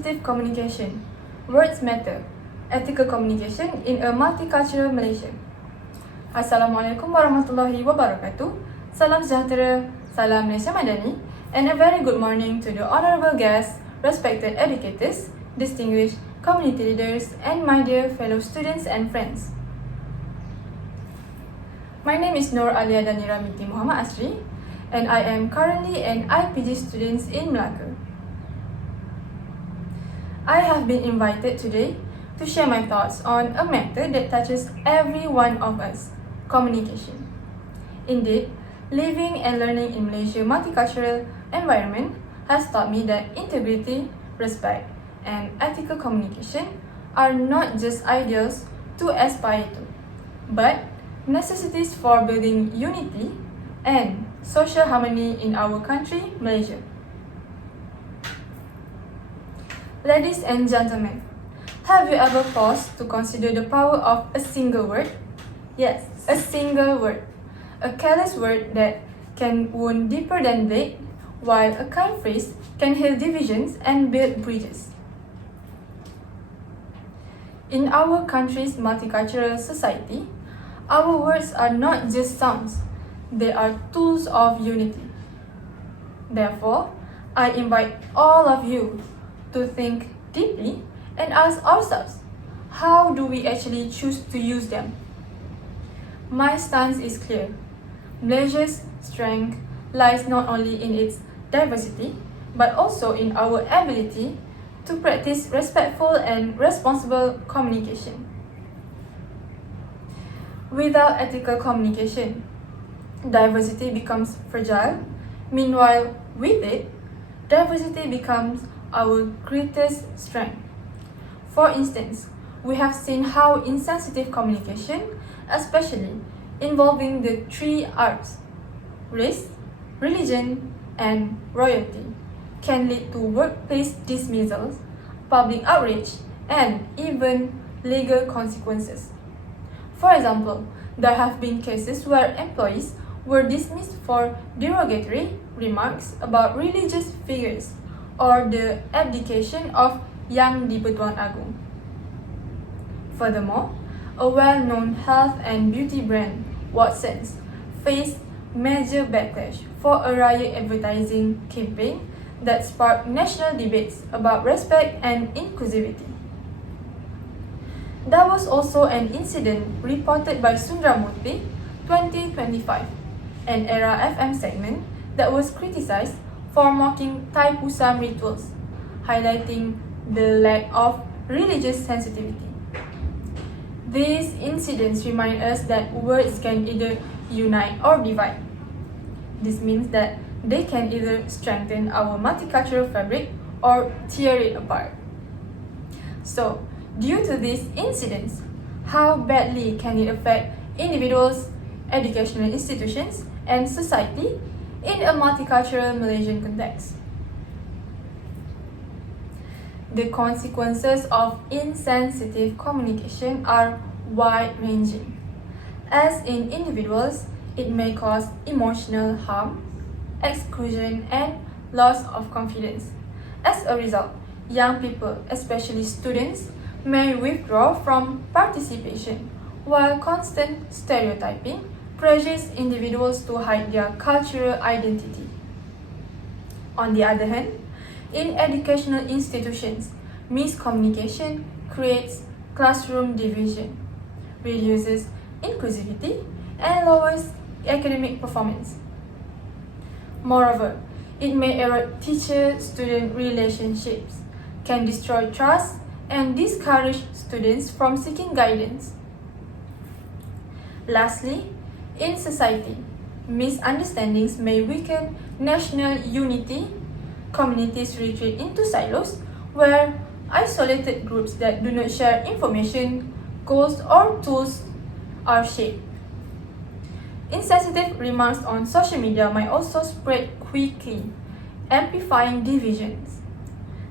Insensitive communication. Words matter. Ethical communication in a multicultural Malaysia. Assalamualaikum warahmatullahi wabarakatuh. Salam sejahtera, salam Malaysia Madani, and a very good morning to the honorable guests, respected educators, distinguished community leaders, and my dear fellow students and friends. My name is ALIA DANIRA binti MUHAMAD ASRI, and I am currently an IPG student in Melaka. I have been invited today to share my thoughts on a matter that touches every one of us, communication. Indeed, living and learning in Malaysia's multicultural environment has taught me that integrity, respect, and ethical communication are not just ideals to aspire to, but necessities for building unity and social harmony in our country, Malaysia. Ladies and gentlemen, have you ever paused to consider the power of a single word? Yes, a single word. A careless word that can wound deeper than blade, while a kind phrase can heal divisions and build bridges. In our country's multicultural society, our words are not just sounds, they are tools of unity. Therefore, I invite all of you to think deeply and ask ourselves, how do we actually choose to use them? My stance is clear. Malaysia's strength lies not only in its diversity, but also in our ability to practice respectful and responsible communication. Without ethical communication, diversity becomes fragile. Meanwhile, with it, diversity becomes our greatest strength. For instance, we have seen how insensitive communication, especially involving the three R's, race, religion, and royalty, can lead to workplace dismissals, public outrage, and even legal consequences. For example, there have been cases where employees were dismissed for derogatory remarks about religious figures or the abdication of Yang di-Pertuan Agong. Furthermore, a well-known health and beauty brand, Watsons, faced major backlash for a riot advertising campaign that sparked national debates about respect and inclusivity. There was also an incident reported by Sundramurti 2025, an Era FM segment that was criticized for mocking Thai Pusam rituals, highlighting the lack of religious sensitivity. These incidents remind us that words can either unite or divide. This means that they can either strengthen our multicultural fabric or tear it apart. So, due to these incidents, how badly can it affect individuals, educational institutions, and society in a multicultural Malaysian context? The consequences of insensitive communication are wide-ranging. As in individuals, it may cause emotional harm, exclusion, and loss of confidence. As a result, young people, especially students, may withdraw from participation, while constant stereotyping pressures individuals to hide their cultural identity. On the other hand, in educational institutions, miscommunication creates classroom division, reduces inclusivity, and lowers academic performance. Moreover, it may erode teacher-student relationships, can destroy trust, and discourage students from seeking guidance. Lastly, in society, misunderstandings may weaken national unity. Communities retreat into silos where isolated groups that do not share information, goals, or tools are shaped. Insensitive remarks on social media might also spread quickly, amplifying divisions.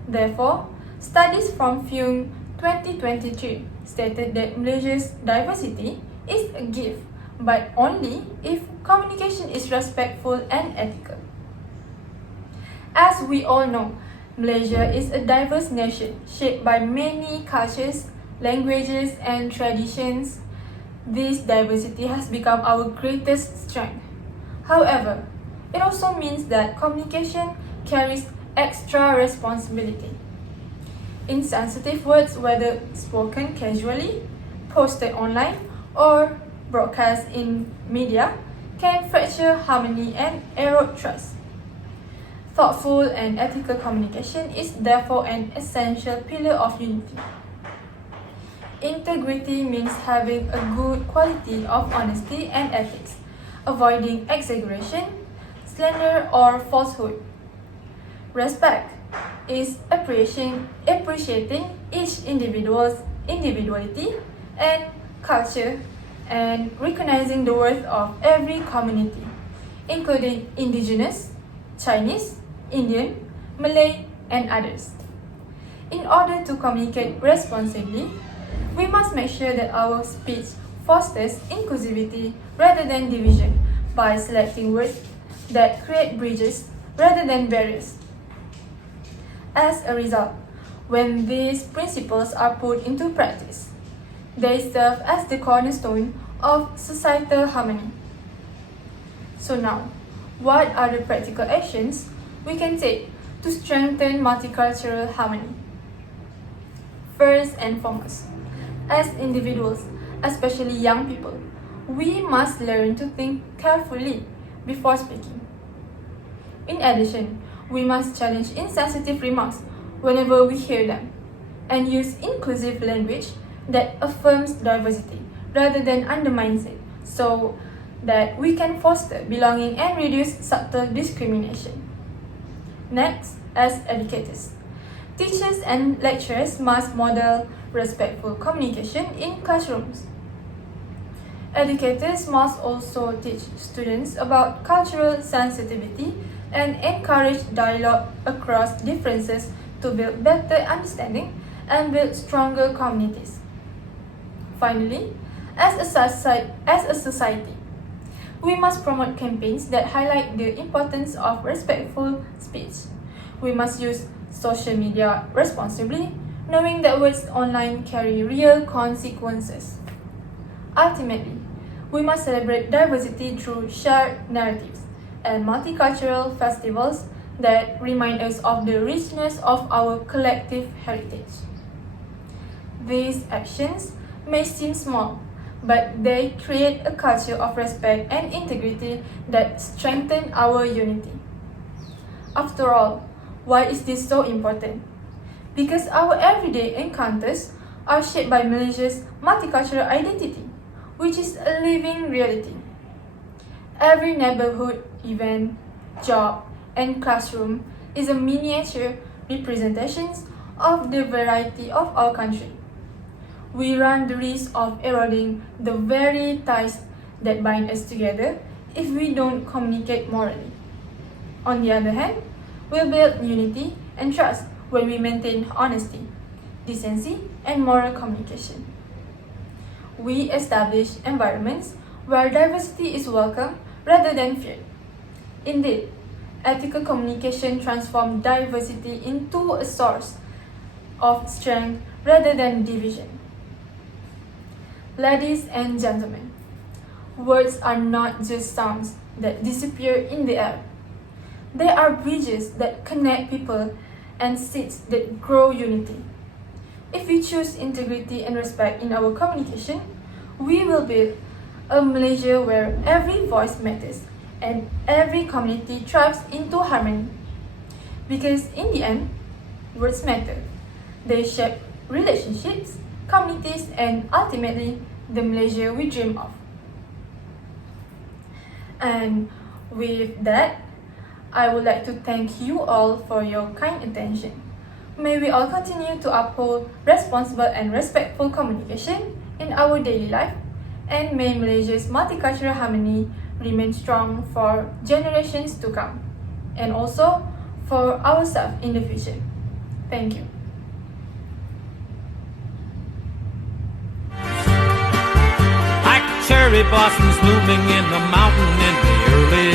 Therefore, studies from FUNG 2023 stated that Malaysia's diversity is a gift, but only if communication is respectful and ethical. As we all know, Malaysia is a diverse nation shaped by many cultures, languages, and traditions. This diversity has become our greatest strength. However, it also means that communication carries extra responsibility. Insensitive words, whether spoken casually, posted online, or broadcast in media, can fracture harmony and erode trust. Thoughtful and ethical communication is therefore an essential pillar of unity. Integrity means having a good quality of honesty and ethics, avoiding exaggeration, slander, or falsehood. Respect is appreciating each individual's individuality and culture and recognizing the worth of every community, including Indigenous, Chinese, Indian, Malay, and others. In order to communicate responsibly, we must make sure that our speech fosters inclusivity rather than division by selecting words that create bridges rather than barriers. As a result, when these principles are put into practice, they serve as the cornerstone of societal harmony. So now, what are the practical actions we can take to strengthen multicultural harmony? First and foremost, as individuals, especially young people, we must learn to think carefully before speaking. In addition, we must challenge insensitive remarks whenever we hear them and use inclusive language that affirms diversity rather than undermines it, so that we can foster belonging and reduce subtle discrimination. Next, as educators, teachers and lecturers must model respectful communication in classrooms. Educators must also teach students about cultural sensitivity and encourage dialogue across differences to build better understanding and build stronger communities. Finally, as a society, we must promote campaigns that highlight the importance of respectful speech. We must use social media responsibly, knowing that words online carry real consequences. Ultimately, we must celebrate diversity through shared narratives and multicultural festivals that remind us of the richness of our collective heritage. These actions may seem small, but they create a culture of respect and integrity that strengthen our unity. After all, why is this so important? Because our everyday encounters are shaped by Malaysia's multicultural identity, which is a living reality. Every neighborhood event, job, and classroom is a miniature representation of the variety of our country. We run the risk of eroding the very ties that bind us together if we don't communicate morally. On the other hand, we'll build unity and trust when we maintain honesty, decency, and moral communication. We establish environments where diversity is welcome rather than feared. Indeed, ethical communication transforms diversity into a source of strength rather than division. Ladies and gentlemen, words are not just sounds that disappear in the air. They are bridges that connect people and seeds that grow unity. If we choose integrity and respect in our communication, we will build a Malaysia where every voice matters and every community thrives into harmony. Because in the end, words matter. They shape relationships, communities, and ultimately the Malaysia we dream of. And with that, I would like to thank you all for your kind attention. May we all continue to uphold responsible and respectful communication in our daily life, and may Malaysia's multicultural harmony remain strong for generations to come, and also for ourselves in the future. Thank you. Like cherry blossoms blooming in the mountain in the early